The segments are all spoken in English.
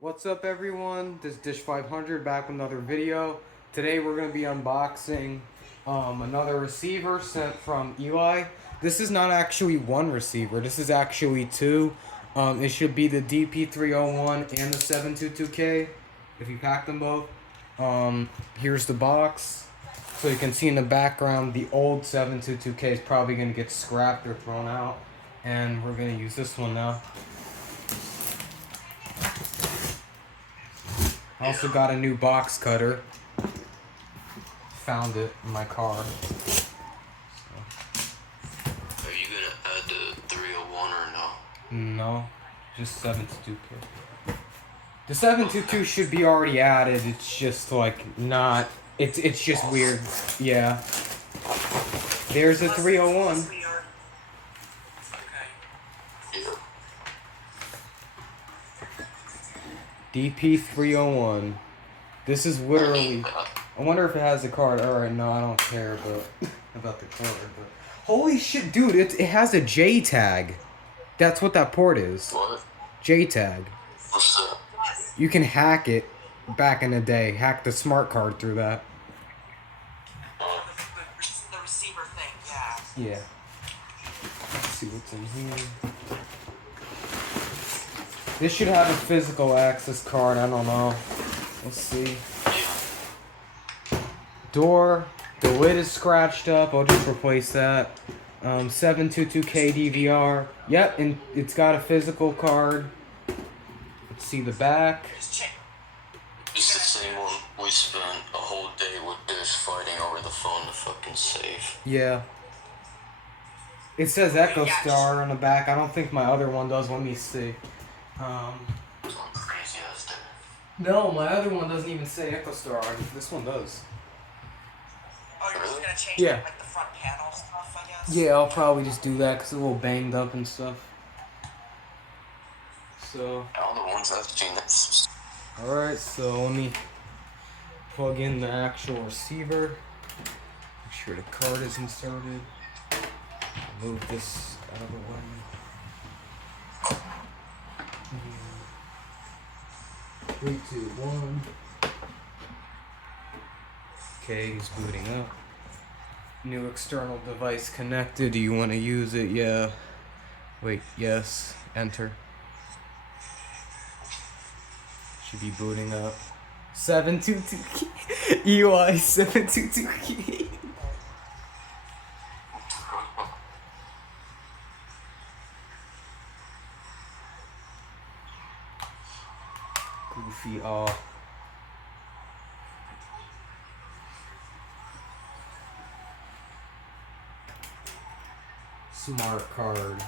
What's up everyone, this is Dish500 back with another video. Today we're going to be unboxing another receiver sent from Eli. This is not actually one receiver, this is actually two. It should be the DP301 and the 722k if you pack them both. Here's the box. So you can see in the background the old 722k is probably going to get scrapped or thrown out. And we're going to use this one now. I also got a new box cutter. Found it in my car. So. Are you gonna add the 301 or no? No, just 722k. The 722 should be already added. It's just like not. It's just weird. Yeah. There's a 301. DP301. This is literally. I wonder if it has a card. Alright, no, I don't care about the card. But holy shit, dude! It has a J tag. That's what that port is. What? J tag. What's that? You can hack it. Back in the day, hack the smart card through that. The receiver thing, yeah. Yeah. Let's see what's in here. This should have a physical access card. I don't know. Let's see. Door. The lid is scratched up. I'll just replace that. 722k DVR. Yep, and it's got a physical card. Let's see the back. It's the same one we spent a whole day with Dish fighting over the phone to fucking save. Yeah. It says Echo Star on the back. I don't think my other one does. Let me see. Some crazy ass dude. No, my other one doesn't even say Echo Star. This one does. Oh, you're just gonna change like the front panel stuff, I guess? Yeah, I'll probably just do that because it's a little banged up and stuff. So. All the ones I've seen that's. Alright, so let me plug in the actual receiver. Make sure the card is inserted. Move this out of the way. 3, 2, 1. Okay, he's booting up. New external device connected. Do you want to use it? Yeah. Wait, yes. Enter. Should be booting up. 722k. UI 722k. Goofy off. Smart card.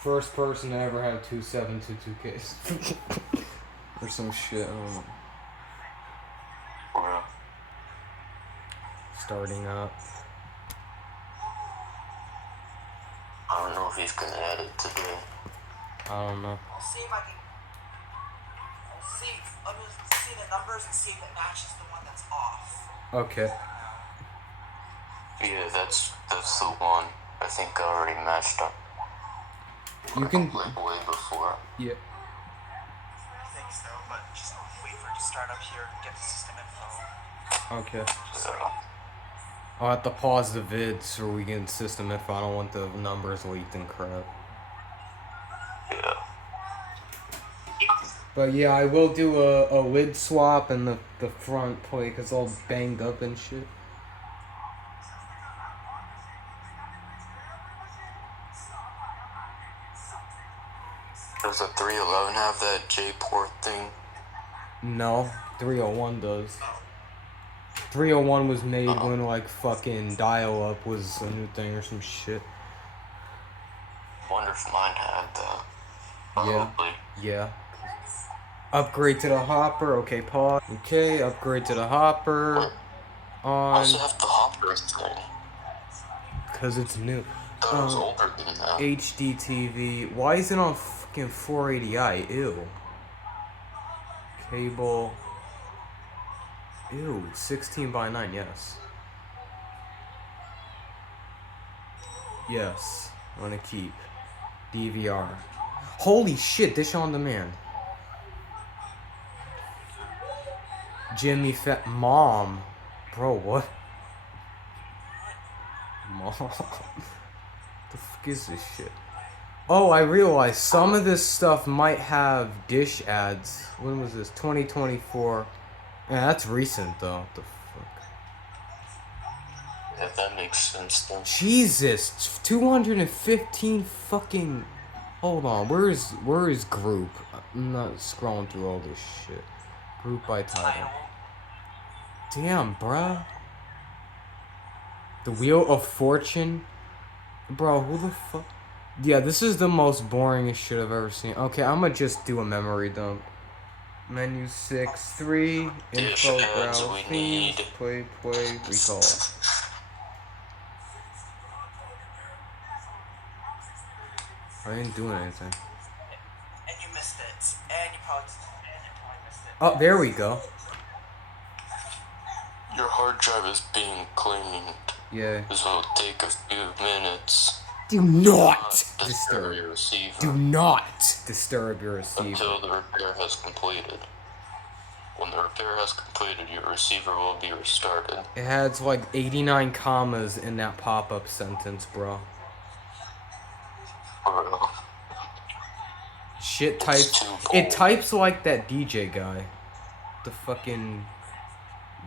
First person to ever have two 722ks. Or some shit, I don't know. Starting up. I don't know if he's gonna add it today. I don't know. I'll see if I can. Let me see the numbers and see if it matches the one that's off. Okay. Yeah, that's the one. I think I already matched up. You can. Like way before. Yeah. I think so, but just wait for it to start up here and get the system info. Okay. So, I'll have to pause the vid so we get system info. I don't want the numbers leaked and crap. yeah. But yeah, I will do a lid swap and the front plate because it's all banged up and shit. Does the 311 have that J port thing? No, 301 does. 301 was made when like fucking dial-up was a new thing or some shit. Wonder if mine had that. Yeah. Probably. Yeah. Upgrade to the hopper. Okay, pause. Okay, upgrade to the hopper. I On. also have the hopper thing. Because it's new. I thought it was older than that. HD TV. Why is it on fucking 480i? Ew. Cable. Ew. 16:9, yes. Yes. I want to keep. DVR. Holy shit, Dish on Demand. Jimmy Fat Mom. Bro, what? Mom. The fuck is this shit? Oh, I realized some of this stuff might have Dish ads. When was this? 2024. Yeah, that's recent though. What the fuck? Yeah, that makes sense then. Jesus, 215 fucking. Hold on, where is group? I'm not scrolling through all this shit. Group by title. Damn, bruh. The Wheel of Fortune? Bro, who the fuck? Yeah, this is the most boringest shit I've ever seen. Okay, I'm gonna just do a memory dump. Menu 6, 3, info, browse, themes, play, recall. I didn't do anything. And you missed it. And you probably missed it. Oh, there we go. Your hard drive is being cleaned. Yeah. This will take a few minutes. Do not disturb your receiver. Do not disturb your receiver. Until the repair has completed. When the repair has completed, your receiver will be restarted. It has like 89 commas in that pop-up sentence, bro. Bro. Shit types. It types like that DJ guy. The fucking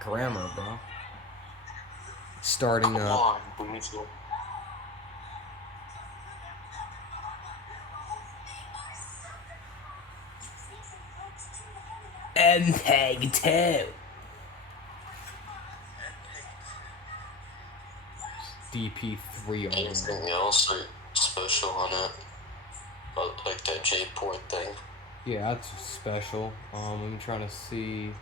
grammar, bro. Starting Come up. on, Weasel. MPEG 2. DP301. Anything else special on it? Like that J-port thing? Yeah, that's special. I'm trying to see.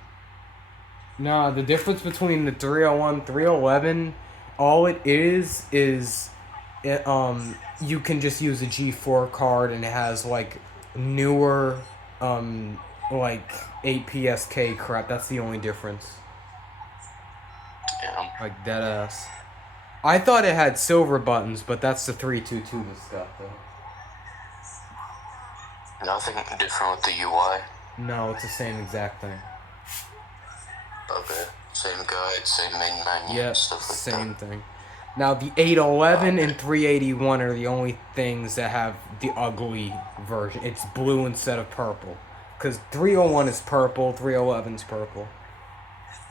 Nah, the difference between the 301, 311, all it is it, you can just use a G4 card and it has like newer like 8PSK crap. That's the only difference. Yeah. Like dead ass. I thought it had silver buttons, but that's the 322 stuff though. Nothing different with the UI? No, it's the same exact thing. Okay. Same guide, same main menu, Yep, stuff like same that. thing. Now, the 811 and 381 are the only things that have the ugly version. It's blue instead of purple. Because 301 is purple, 311 is purple.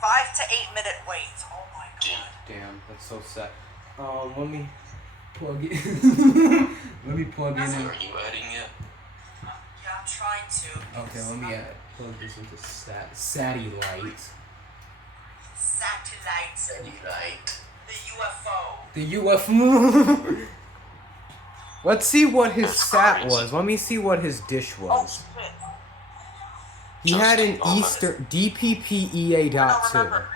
5 to 8 minute wait. Oh my god. Damn, that's so sad. Let me plug it. Let me plug in. So are you adding it? Yeah, I'm trying to. Okay, let me plug this into satellite. Satellite. The UFO. The UFO. Let's see what his sat was. Let me see what his dish was. Oh shit. He had an Easter DPPEA.2. No, remember.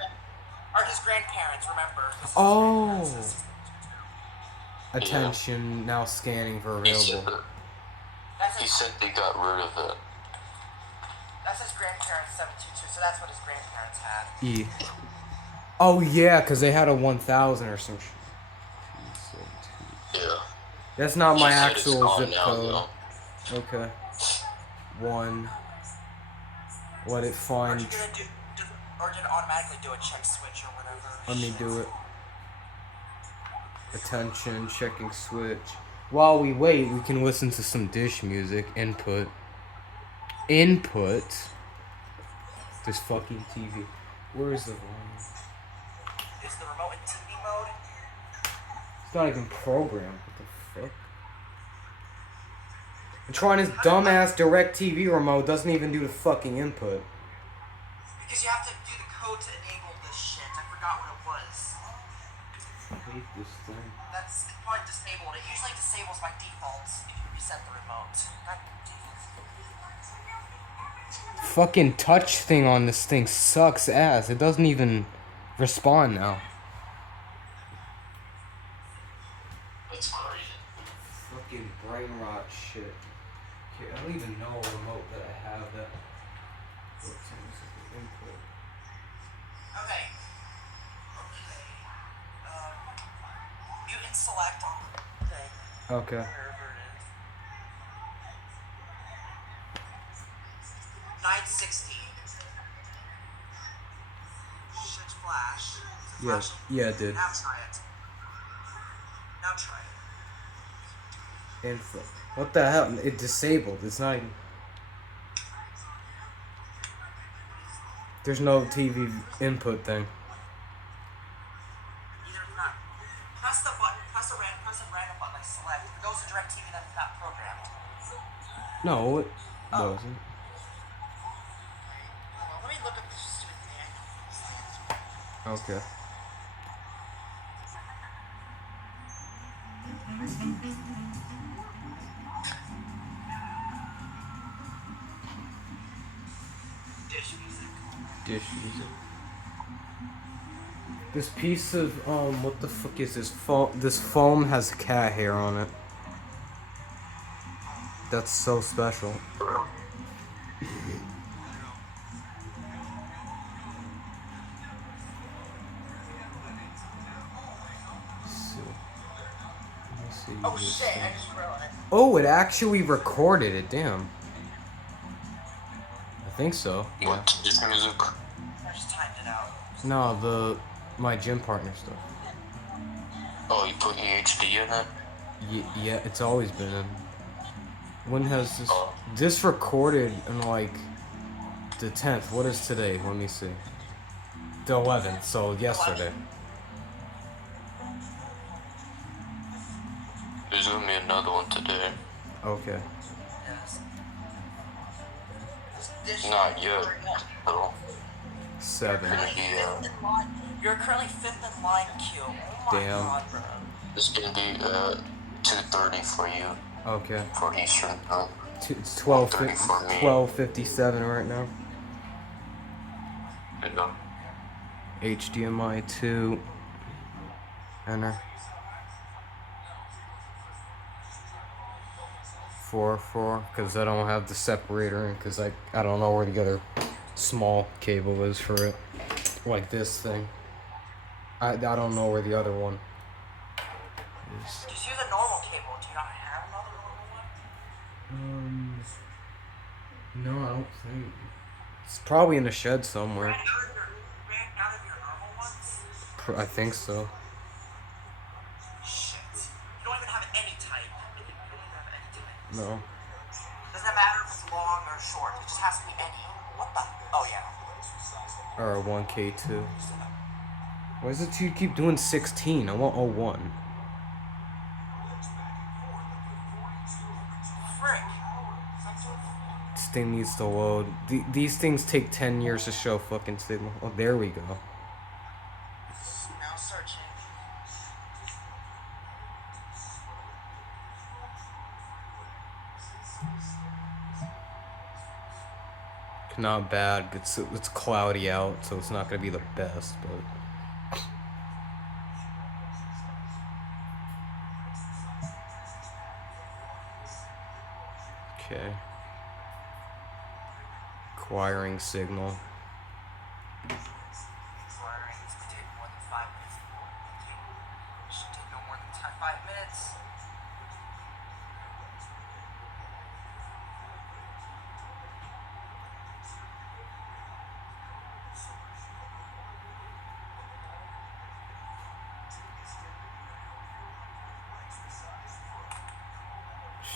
Or his grandparents, remember. Oh. Attention, now scanning for available. He said they got rid of it. That's his grandparents' 722, so that's what his grandparents had. E. Oh yeah, because they had a 1000 or some shit. Yeah. That's not my He said actual it's zip gone code. now, Okay. 1. Let it find. Or did it automatically do a check switch or whatever? Let me do it. Attention, checking switch. While we wait, we can listen to some dish music. Input. This fucking TV. Where is the volume? Is the remote in TV mode? It's not even programmed. What the fuck? I'm trying this dumbass DirecTV remote doesn't even do the fucking input. Because you have to do the code to enable this shit. I forgot what it was. I hate this thing. That's probably disabled. It usually disables by default if you reset the remote. Fucking touch thing on this thing sucks ass. It doesn't even respond now. That's crazy. Fucking brain rot shit. Okay, I don't even know a remote that I have that. Input. Okay. Mute and select on the thing. Okay. Wherever it is. 960. Should flash. Is it Yeah, flashing? yeah, it did. Now try it. Now try it. Info. What the hell? It disabled. It's not even... There's no TV input thing. Either it's not. Press the button. Press a random button like select. If it goes to direct TV, then it's not programmed. No, it Oh. wasn't. Hold on, let me look up this stupid thing. Okay. Dish music. Dish music. This piece of what the fuck is this foam? This foam has cat hair on it. That's so special. Oh shit, I just realized. Oh, it actually recorded it. Damn. I think so. Yeah. What dish music? I just timed it out. No, my gym partner stuff. Oh, you put EHD in it? Yeah, it's always been in. When has this? Oh. This recorded in like the 10th. What is today? Let me see. The 11th. So yesterday. There's gonna be another one today. Okay. Yes. This dish Not yet. No. 7. Gonna be, Fifth in line. You're currently 5th in line queue. Oh my Damn. god, bro. It's gonna be 2:30 for you, Okay. for Eastern time. It's 12. 1:30 for me. 12:57 right now. And, HDMI 2. Enter. 4, because I don't have the separator in, because I don't know where the other small cable is for it. Like this thing. I don't know where the other one is. Just use a normal cable. Do you not have another normal one? No, I don't think. It's probably in the shed somewhere. Ran out of your normal ones? I think so. Shit. You don't even have any type. You don't even have any type. No. Doesn't matter if it's long or short. It just has to be any. What the? Oh, yeah. Or 1K2. Why is it you keep doing 16? I want 01. Frick. This thing needs to load. These things take 10 years to show fucking signal. Oh, there we go. Now searching. Not bad. It's cloudy out, so it's not gonna be the best, but okay. Acquiring signal. Wiring is going to take more than 5 minutes. It should take no more than 5 minutes.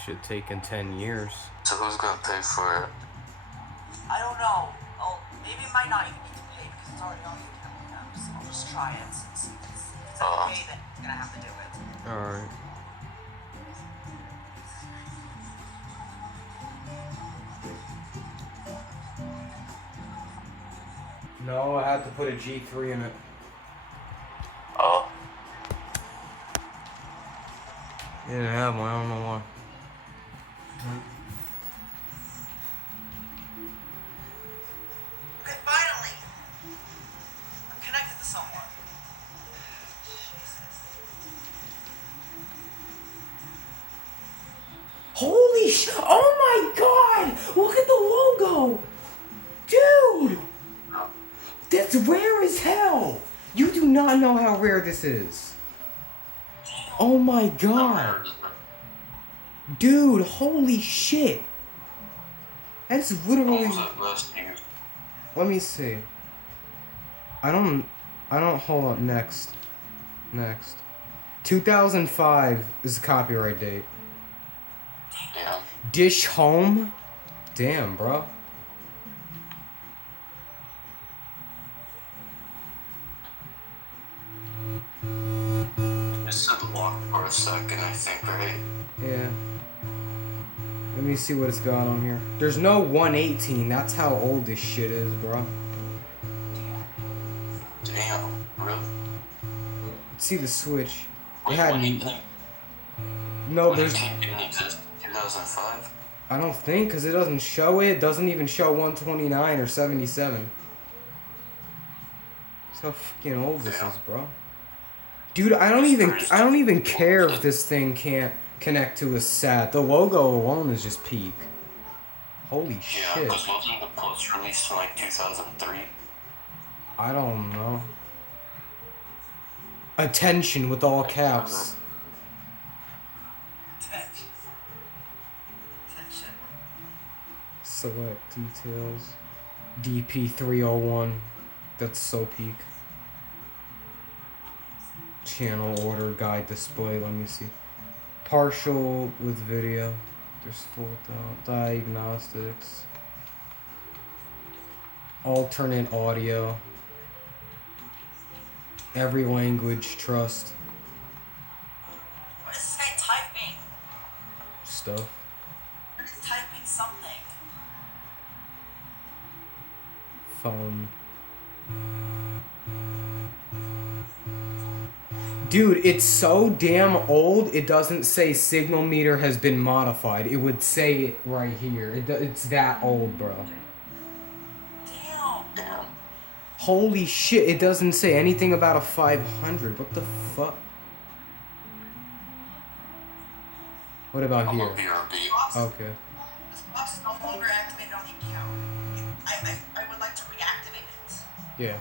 Should take in 10 years. so who's gonna pay for it? I don't know. Oh, maybe it might not even need to pay because it's already on the account now. So I'll just try it. Since it's okay, then you're gonna have to do it. Alright. No, I had to put a G3 in it. Oh, You didn't have one, I don't know why. Okay, finally! I'm connected to someone. Holy sh! Oh my god! Look at the logo! Dude! That's rare as hell! You do not know how rare this is. Oh my god! Dude, holy shit. That's literally... When was that last used? Let me see. I don't, hold on, next. 2005 is the copyright date. Damn. Dish Home? Damn, bro. This said locked for a second, I think, right? Yeah. Let me see what it's got on here. There's no 118. That's how old this shit is, bro. Damn, really? Let's see the Switch. It Wait, had 118? no. There's. 118 didn't exist in 2005? I don't think, cause it doesn't show it. It doesn't even show 129 or 77. That's how fucking old this is, bro. Dude, I don't even care if this thing can't connect to a SAT. The logo alone is just peak. Holy Yeah, shit. because wasn't the Plus released in like 2003? I don't know. Attention with all caps. Attention. Select details. DP301. That's so peak. Channel order guide display. Let me see. Partial with video. There's 4,000. Diagnostics. Alternate audio. Every language trust. What is this guy typing? Stuff. He's typing something. Phone. Dude, it's so damn old, it doesn't say signal meter has been modified. It would say it right here. It's that old, bro. Damn. Holy shit, it doesn't say anything about a 500. What the fuck? What about I'm here? a BRB. Okay. This box is no longer activated on the account. I would like to reactivate it. Yeah.